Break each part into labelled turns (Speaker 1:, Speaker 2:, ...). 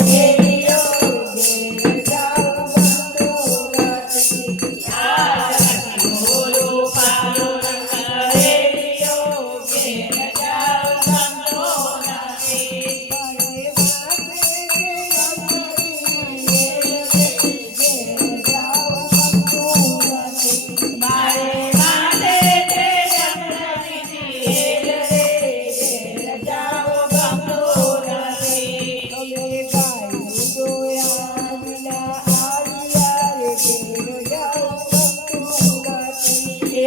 Speaker 1: Yeah.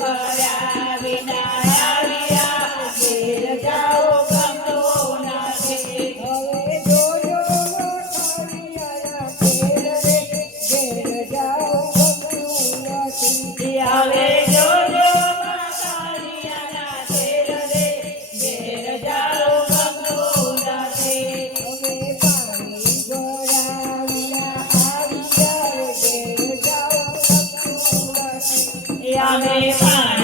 Speaker 1: But Amém.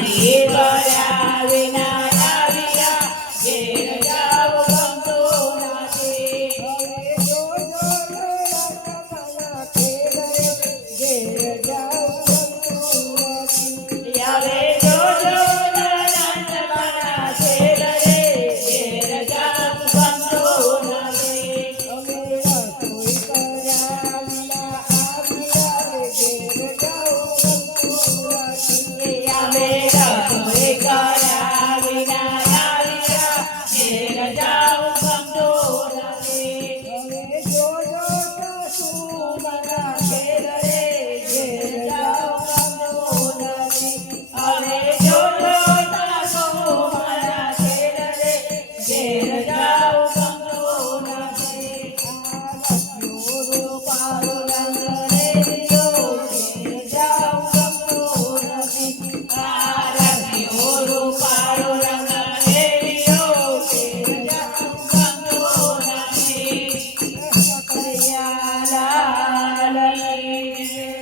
Speaker 2: મના ઘેર
Speaker 1: રે ઘેર જાઓ નદી આવે